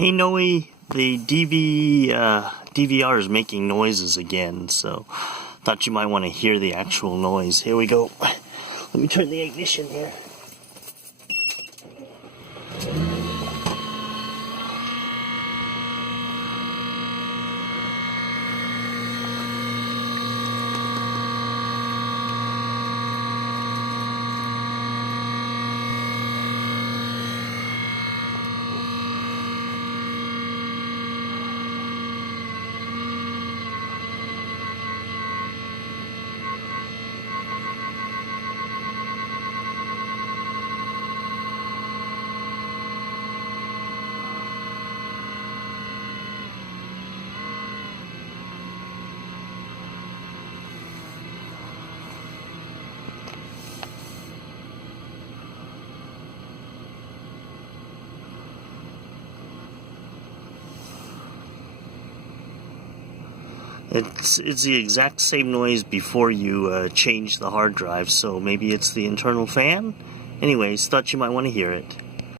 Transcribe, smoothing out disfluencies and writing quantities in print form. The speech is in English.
Hey Noe, the DVR is making noises again, so thought you might want to hear the actual noise. Here we go. Let me turn the ignition here. It's the exact same noise before you change the hard drive, so maybe it's the internal fan? Anyways, thought you might want to hear it.